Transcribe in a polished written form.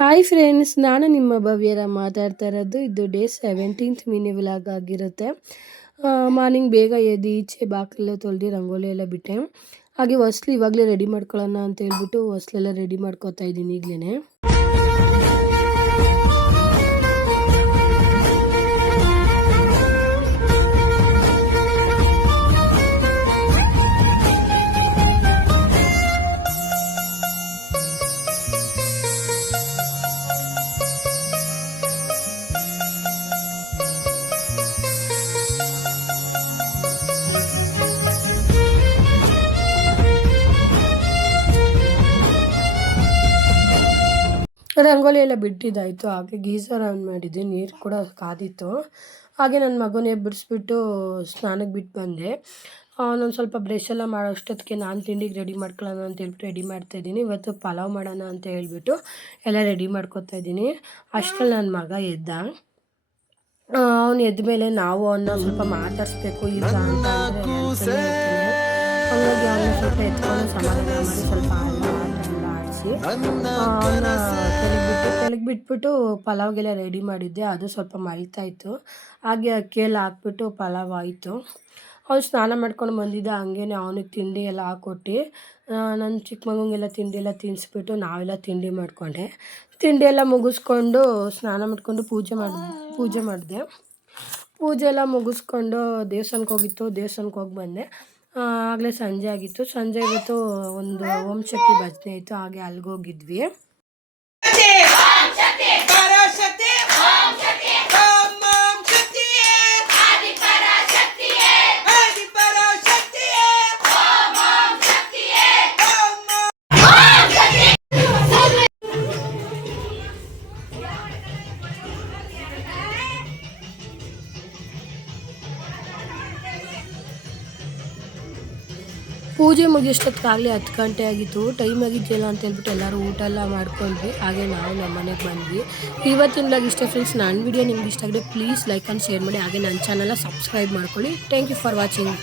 Hi friends, ನಾನು ನಿಮ್ಮ ಭವ್ಯರ ಮಾತಾಡ್ತಾ ಇರೋದು. ಇದು ಡೇ 17th ಮಿನಿ ವ್ಲಾಗ್ ಆಗಿರುತ್ತೆ. ಮಾರ್ನಿಂಗ್ ಬೇಗ ಎದ್ದು ಈಚೆ ಬಾಗಿಲೆಲ್ಲ ತೊಳೆದು ರಂಗೋಲಿ ಎಲ್ಲ ಬಿಟ್ಟೆ. ಹಾಗೆ ಹೊಸ್ಲು ಇವಾಗಲೇ ರೆಡಿ ಮಾಡ್ಕೊಳ್ಳೋಣ ಅಂತ ಹೇಳ್ಬಿಟ್ಟು ಹೊಸ್ಲೆಲ್ಲ ರೆಡಿ ಮಾಡ್ಕೊತಾ ಇದ್ದೀನಿ ಈಗಲೇ. ರಂಗೋಲಿ ಎಲ್ಲ ಬಿಟ್ಟಿದ್ದಾಯಿತು. ಹಾಗೆ ಗೀಸರ್ ಆನ್ ಮಾಡಿದ್ದೆ, ನೀರು ಕೂಡ ಕಾದಿತ್ತು. ಹಾಗೆ ನನ್ನ ಮಗನೇ ಬಿಡಿಸ್ಬಿಟ್ಟು ಸ್ನಾನಕ್ಕೆ ಬಿಟ್ಟು ಬಂದೆ. ನಾನು ಸ್ವಲ್ಪ ಬ್ರಷ್ ಎಲ್ಲ ಮಾಡೋ ಅಷ್ಟೊತ್ತಿಗೆ ನಾನು ತಿಂಡಿಗೆ ರೆಡಿ ಮಾಡ್ಕೊಳ್ಳೋಣ ಅಂತ ಹೇಳ್ಬಿಟ್ಟು ರೆಡಿ ಮಾಡ್ತಾಯಿದ್ದೀನಿ. ಇವತ್ತು ಪಲಾವ್ ಮಾಡೋಣ ಅಂತ ಹೇಳ್ಬಿಟ್ಟು ಎಲ್ಲ ರೆಡಿ ಮಾಡ್ಕೊತಾ ಇದ್ದೀನಿ. ಅಷ್ಟರಲ್ಲಿ ನನ್ನ ಮಗ ಎದ್ದ. ಅವನು ಎದ್ದ ಮೇಲೆ ನಾವು ಅವನ್ನ ಸ್ವಲ್ಪ ಮಾತಾಡಿಸ್ಬೇಕು ಈಗ ಅಂತ ಅಂದರೆ ಹಾಗಾಗಿ ಅವನ್ನ ಸ್ವಲ್ಪ ಎತ್ಕೊಂಡು ಸಮಾಧಾನ ಮಾಡಿ ಸ್ವಲ್ಪ ಆಡಿಸಿ ಅವನ್ನ ಕೆಳಗೆ ಬಿಟ್ಬಿಟ್ಟು ಪಲಾವ್ಗೆಲ್ಲ ರೆಡಿ ಮಾಡಿದ್ದೆ. ಅದು ಸ್ವಲ್ಪ ಮಳ್ತಾ ಇತ್ತು. ಹಾಗೆ ಅಕ್ಕಿಯೆಲ್ಲ ಹಾಕ್ಬಿಟ್ಟು ಪಲಾವ್ ಆಯಿತು. ಅವ್ನು ಸ್ನಾನ ಮಾಡ್ಕೊಂಡು ಬಂದಿದ್ದ. ಹಂಗೇ ಅವನಿಗೆ ತಿಂಡಿ ಎಲ್ಲ ಹಾಕ್ಕೊಟ್ಟು ನನ್ನ ಚಿಕ್ಕ ಮಗನಿಗೆಲ್ಲ ತಿಂಡಿ ಎಲ್ಲ ತಿನ್ನಿಸ್ಬಿಟ್ಟು ನಾವೆಲ್ಲ ತಿಂಡಿ ಮಾಡಿಕೊಂಡೆ. ತಿಂಡಿ ಎಲ್ಲ ಮುಗಿಸ್ಕೊಂಡು ಸ್ನಾನ ಮಾಡಿಕೊಂಡು ಪೂಜೆ ಮಾಡಿದೆ. ಪೂಜೆ ಎಲ್ಲ ಮುಗಿಸ್ಕೊಂಡು ದೇವಸ್ಥಾನಕ್ಕೆ ಹೋಗಿ ಬಂದೆ. ಆಗಲೇ ಸಂಜೆ ಆಗಿತ್ತು. ಸಂಜೆ ಇವತ್ತು ಒಂದು ಓಂ ಶಕ್ತಿ ಭಜನೆ ಇತ್ತು. ಹಾಗೆ ಅಲ್ಲಿಗೋಗಿದ್ವಿ. ಪೂಜೆ ಮುಗಿಯೋಷ್ಟೊತ್ತಿಗಾಗಲೇ 10 ಗಂಟೆ ಆಗಿತ್ತು. ಟೈಮ್ ಆಗಿದೆಯಲ್ಲ ಅಂತ ಹೇಳ್ಬಿಟ್ಟು ಎಲ್ಲರೂ ಊಟ ಎಲ್ಲ ಮಾಡ್ಕೊಂಡ್ವಿ. ಹಾಗೆ ನಾವು ನಮ್ಮ ಮನೆಗೆ ಬಂದ್ವಿ. ಇವತ್ತಿನ ವ್ಲಾಗ್ ಇಷ್ಟ ಫ್ರೆಂಡ್ಸ್. ನನ್ನ ವಿಡಿಯೋ ನಿಮ್ಗೆ ಇಷ್ಟ ಆಗಿದೆ ಪ್ಲೀಸ್ ಲೈಕ್ ಆ್ಯಂಡ್ ಶೇರ್ ಮಾಡಿ. ಹಾಗೆ ನನ್ನ ಚಾನಲ್ನ ಸಬ್ಸ್ಕ್ರೈಬ್ ಮಾಡ್ಕೊಳ್ಳಿ. Thank you for watching.